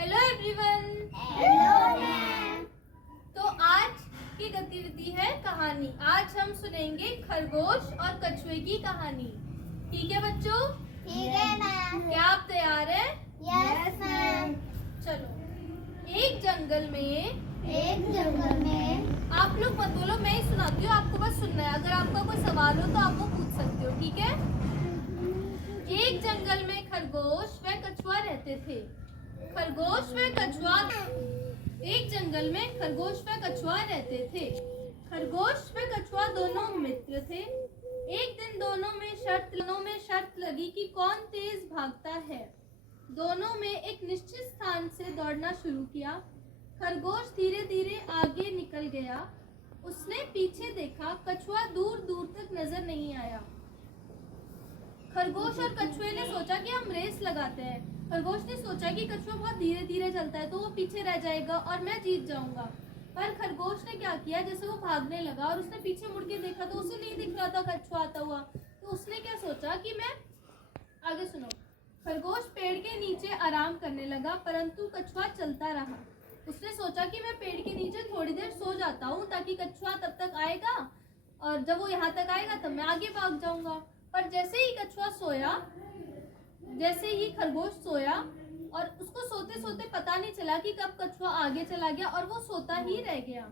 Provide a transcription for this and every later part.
Hello everyone. Hello ma'am. तो आज की गतिविधि है कहानी। आज हम सुनेंगे खरगोश और कछुए की कहानी। ठीक है बच्चों? ठीक है मैम। क्या आप तैयार हैं? Yes ma'am. चलो। एक जंगल में आप लोग मत बोलो, मैं ही सुनाती हूँ, आपको बस सुनना है। अगर आपका कोई सवाल हो तो आप वो पूछ सकते हो, ठीक है? एक जंगल में खरगोश व कछुआ रहते थे। एक जंगल में खरगोश व कछुआ रहते थे। खरगोश व कछुआ दोनों मित्र थे। एक दिन दोनों में शर्त लगी कि कौन तेज भागता है। दोनों में एक निश्चित स्थान से दौड़ना शुरू किया। खरगोश धीरे धीरे आगे निकल गया। उसने पीछे देखा, कछुआ दूर दूर तक नजर नहीं आया। खरगोश और कछुए ने सोचा कि हम रेस लगाते हैं। खरगोश ने सोचा कि कछुआ बहुत धीरे धीरे चलता है तो वो पीछे रह जाएगा और मैं जीत जाऊंगा। पर खरगोश ने क्या किया, जैसे वो भागने लगा और उसने पीछे मुड़ के देखा तो उसे नहीं दिख रहा था कछुआ आता हुआ। तो उसने क्या सोचा कि मैं आगे सुनो। खरगोश पेड़ के नीचे आराम करने लगा, परंतु कछुआ चलता रहा। उसने सोचा कि मैं पेड़ के नीचे थोड़ी देर सो जाता हूँ ताकि कछुआ तब तक आएगा और जब वो यहाँ तक आएगा तब मैं आगे भाग जाऊंगा। पर जैसे ही खरगोश सोया और उसको सोते सोते पता नहीं चला कि कब कछुआ आगे चला गया और वो सोता ही रह गया।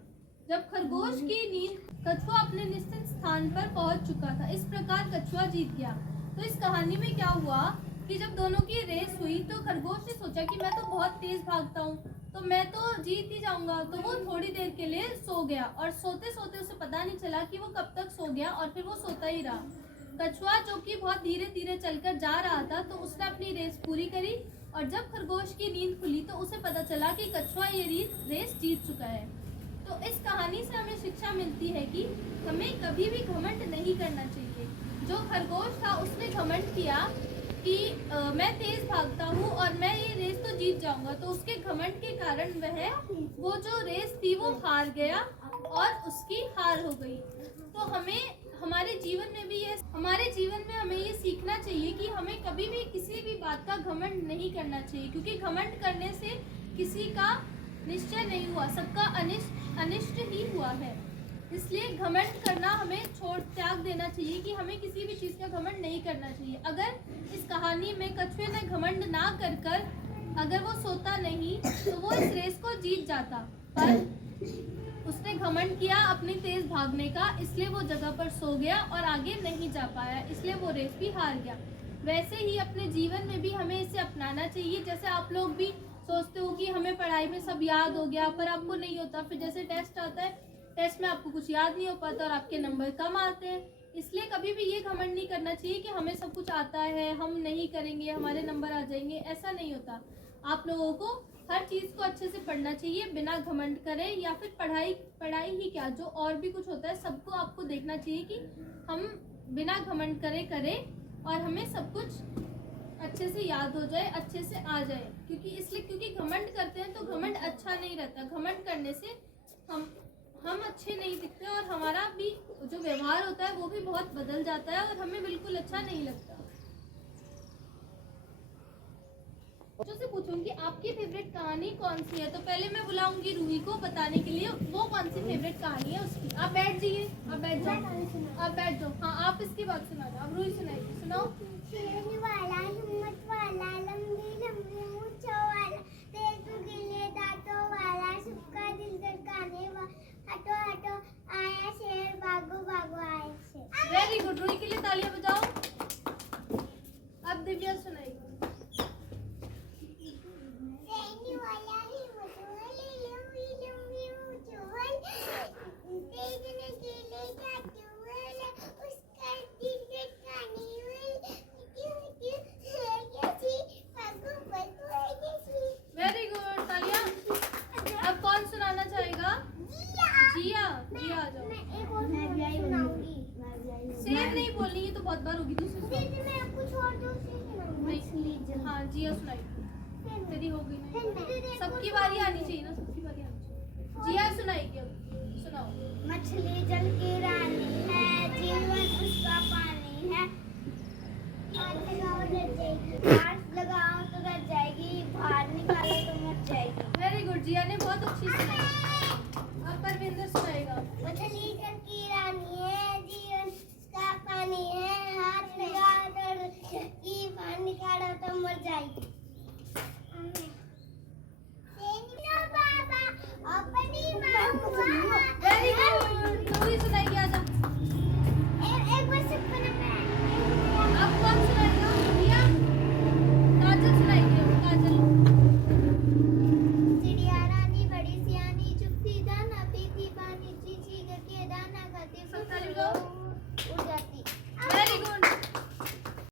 जब खरगोश की नींद, कछुआ अपने निश्चित स्थान पर पहुंच चुका था। इस प्रकार कछुआ जीत गया। तो इस कहानी में क्या हुआ कि जब दोनों की रेस हुई तो खरगोश ने सोचा कि मैं तो बहुत तेज भागता हूँ तो मैं तो जीत ही जाऊंगा। तो वो थोड़ी देर के लिए सो गया और सोते सोते उसे पता नहीं चला कि वो कब तक सो गया और फिर वो सोता ही रहा। कछुआ जो कि बहुत धीरे धीरे चलकर जा रहा था तो उसने अपनी रेस पूरी करी और जब खरगोश की नींद खुली तो उसे पता चला कि कछुआ ये रेस जीत चुका है। तो इस कहानी से हमें शिक्षा मिलती है कि हमें कभी भी घमंड नहीं करना चाहिए। जो खरगोश था उसने घमंड किया कि मैं तेज भागता हूँ और मैं ये रेस तो जीत जाऊंगा, तो उसके घमंड के कारण वो जो रेस थी वो हार गया और उसकी हार हो गई। तो हमारे जीवन में हमें ये सीखना चाहिए कि हमें कभी भी किसी भी बात का घमंड नहीं करना चाहिए, क्योंकि घमंड करने से किसी का निश्चय नहीं हुआ, सबका अनिष्ट ही हुआ है। इसलिए घमंड करना हमें त्याग देना चाहिए कि हमें किसी भी चीज़ का घमंड नहीं करना चाहिए। अगर इस कहानी में कछुए ने घमंड ना कर अगर वो सोता नहीं तो वो इस रेस को जीत जाता, पर उसने घमंड किया अपनी तेज भागने का, इसलिए वो जगह पर सो गया और आगे नहीं जा पाया, इसलिए वो रेस भी हार गया। वैसे ही अपने जीवन में भी हमें इसे अपनाना चाहिए। जैसे आप लोग भी सोचते हो कि हमें पढ़ाई में सब याद हो गया, पर आपको नहीं होता। फिर जैसे टेस्ट आता है, टेस्ट में आपको कुछ याद नहीं हो पाता और आपके नंबर कम आते हैं। इसलिए कभी भी ये घमंड नहीं करना चाहिए कि हमें सब कुछ आता है, हम नहीं करेंगे हमारे नंबर आ जाएंगे। ऐसा नहीं होता। आप लोगों को हर चीज़ को अच्छे से पढ़ना चाहिए बिना घमंड करे, या फिर पढ़ाई ही क्या, जो और भी कुछ होता है सबको आपको देखना चाहिए कि हम बिना घमंड करें और हमें सब कुछ अच्छे से याद हो जाए, अच्छे से आ जाए। क्योंकि घमंड करते हैं तो घमंड अच्छा नहीं रहता। घमंड करने से हम अच्छे नहीं दिखते और हमारा भी जो व्यवहार होता है वो भी बहुत बदल जाता है और हमें बिल्कुल अच्छा नहीं लगता। बच्चों से पूछूंगी आपकी फेवरेट कहानी कौन सी है। तो पहले मैं बुलाऊंगी रूही को बताने के लिए वो कौन सी फेवरेट कहानी है उसकी। आप बैठ जाइए, आप बैठ जाओ। हाँ, आप इसकी बात सुना दो। अब रूही सुनाइए, सुनाओ। शेर वाला, हिम्मत वाला, लंबी लंबी मूंछों वाला, तेज नुकीले दांतों वाला, सबका दिल धड़काने वाला, हटो हटो आया शेर, भागो भागो आया शेर। वेरी गुड, रूही के लिए तालियां बजाओ। अब दिव्या सुनाइए। वेरी गुड, तालियां। अब कौन सुनाना चाहेगा? जिया आ जाओ। सेम नहीं बोलनी, ये तो बहुत बार होगी। दूसरी हाँ, जिया सुनाई। तेरी हो गई ना, सबकी बारी आनी चाहिए ना, सबकी बारी आनी चाहिए। जिया सुनाएगी, अब सुनाओ। मछली जल की रानी है, जीवन उसका पानी है, हाथ लगाओ तो डर जाएगी, बाहर निकालो तो जिया ने बहुत अच्छी सुनाई। अब परविंदर सुनाएगा। मछली जल की रानी है, जीवन का पानी है।